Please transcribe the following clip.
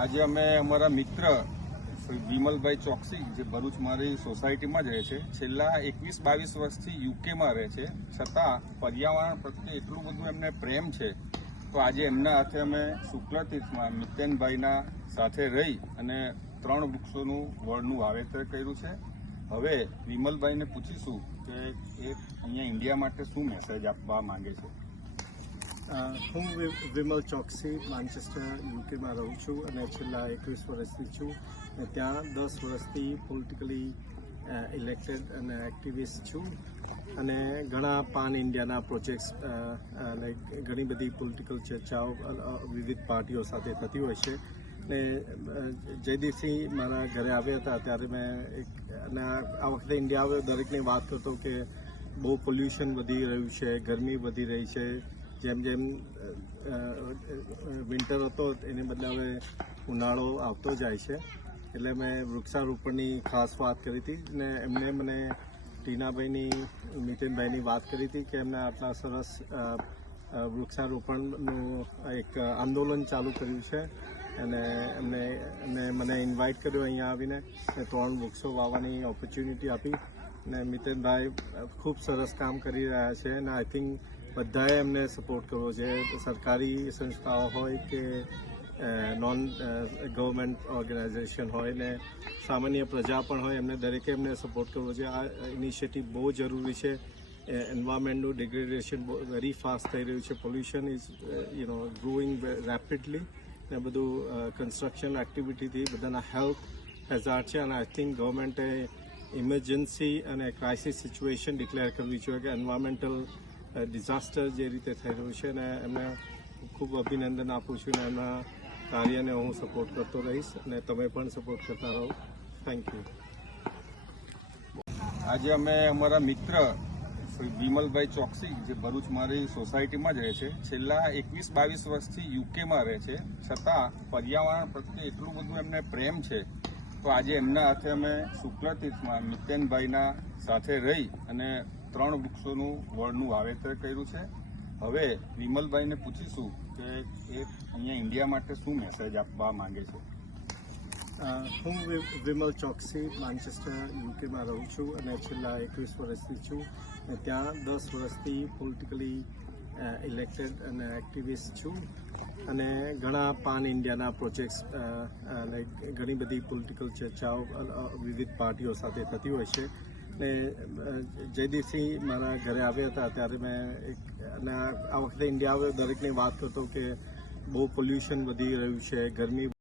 આજે અમે અમારા મિત્ર વિમલભાઈ ચોકસી, જે ભરૂચ મારી સોસાયટીમાં જ રહે છે, છેલ્લા એકવીસ બાવીસ વર્ષથી યુકેમાં રહે છે. છતાં પર્યાવરણ પ્રત્યે એટલું બધું એમને પ્રેમ છે તો આજે એમના હાથે અમે શુક્લતીર્થમાં મિતેનભાઈના સાથે રહી અને ત્રણ વૃક્ષોનું વળનું વાવેતર કર્યું છે. હવે વિમલભાઈને પૂછીશું કે એ અહીંયા ઇન્ડિયા માટે શું મેસેજ આપવા માંગે છે. હું વિમલ ચોકસી માન્ચેસ્ટર યુકેમાં રહું છું અને છેલ્લા એકવીસ વર્ષથી છું. અને ત્યાં દસ વર્ષથી પોલિટિકલી ઇલેક્ટેડ અને એક્ટિવિસ્ટ છું. અને ઘણા પાન ઇન્ડિયાના પ્રોજેક્ટ્સ લાઈક ઘણી બધી પોલિટિકલ ચર્ચાઓ વિવિધ પાર્ટીઓ સાથે થતી હોય છે. ને જે દિવસથી મારા ઘરે આવ્યા હતા ત્યારે મેં એક, અને આ વખતે ઇન્ડિયા આવ્યો દરેકને વાત કરતો કે બહુ પોલ્યુશન વધી રહ્યું છે, ગરમી વધી રહી છે. જેમ જેમ વિન્ટર હતો, એને બદલે હવે ઉનાળો આવતો જાય છે. એટલે મેં વૃક્ષારોપણની ખાસ વાત કરી હતી ને એમને મને ટીનાભાઈની, નીતિનભાઈની વાત કરી હતી કે એમને આટલા સરસ વૃક્ષારોપણનું એક આંદોલન ચાલુ કર્યું છે. અને એમને એમને મને ઇન્વાઇટ કર્યો અહીંયા આવીને ત્રણ વૃક્ષો વાવવાની ઓપોર્ચ્યુનિટી આપી. ને મિતેનભાઈ ખૂબ સરસ કામ કરી રહ્યા છે અને આઈ થિંક બધાએ એમને સપોર્ટ કરવો છે. સરકારી સંસ્થાઓ હોય કે નોન ગવર્મેન્ટ ઓર્ગેનાઇઝેશન હોય ને સામાન્ય પ્રજા પણ હોય, એમને દરેકે એમને સપોર્ટ કરવો છે. આ ઇનિશિયેટિવ બહુ જરૂરી છે. એન્વાયરમેન્ટનું ડિગ્રેડેશન વેરી ફાસ્ટ થઈ રહ્યું છે. Pollution is you know growing rapidly ને બધું કન્સ્ટ્રક્શન એક્ટિવિટીથી બધાના હેલ્થ હેઝાર્ડ છે. અને આઈ થિંક ગવર્મેન્ટે ઇમરજન્સી અને ક્રાઇસિસ સિચ્યુએશન ડિક્લેર કરવી જોઈએ કે એન્વાયરમેન્ટલ ડિઝાસ્ટર જે રીતે થઈ રહ્યું છે ને એમને ખૂબ અભિનંદન આપું છું અને એમના કાર્યને હું સપોર્ટ કરતો રહીશ અને તમે પણ સપોર્ટ કરતા રહો. થેન્ક યુ આજે અમે અમારા મિત્ર વિમલભાઈ ચોકસી જે ભરૂચ મારી સોસાયટીમાં જ રહે છે, છેલ્લા એકવીસ બાવીસ વર્ષથી યુકેમાં રહે છે. છતાં પર્યાવરણ પ્રત્યે એટલું બધું એમને પ્રેમ છે તો આજે એમના હાથે અમે શુક્લતીર્થમાં મિતેનભાઈના સાથે રહી અને ત્રણ વૃક્ષોનું વળનું વાવેતર કર્યું છે. હવે વિમલભાઈને પૂછીશું કે એ અહીંયા ઇન્ડિયા માટે શું મેસેજ આપવા માંગે છે. હું વિમલ ચોકસી માન્ચેસ્ટર યુકેમાં રહું છું અને છેલ્લા એકવીસ વર્ષથી છું. અને ત્યાં દસ વર્ષથી પોલિટિકલી ઇલેક્ટેડ અને એક્ટિવિસ્ટ છું. અને ઘણા પાન ઇન્ડિયાના પ્રોજેક્ટ્સ લાઈક ઘણી બધી પોલિટિકલ ચર્ચાઓ વિવિધ પાર્ટીઓ સાથે થતી હોય છે. ને જે દિવસથી મારા ઘરે આવ્યા હતા ત્યારે મેં એક, અને આ વખતે ઇન્ડિયા આવ્યો દરેકની વાત કરતો કે બહુ પોલ્યુશન વધી રહ્યું છે, ગરમી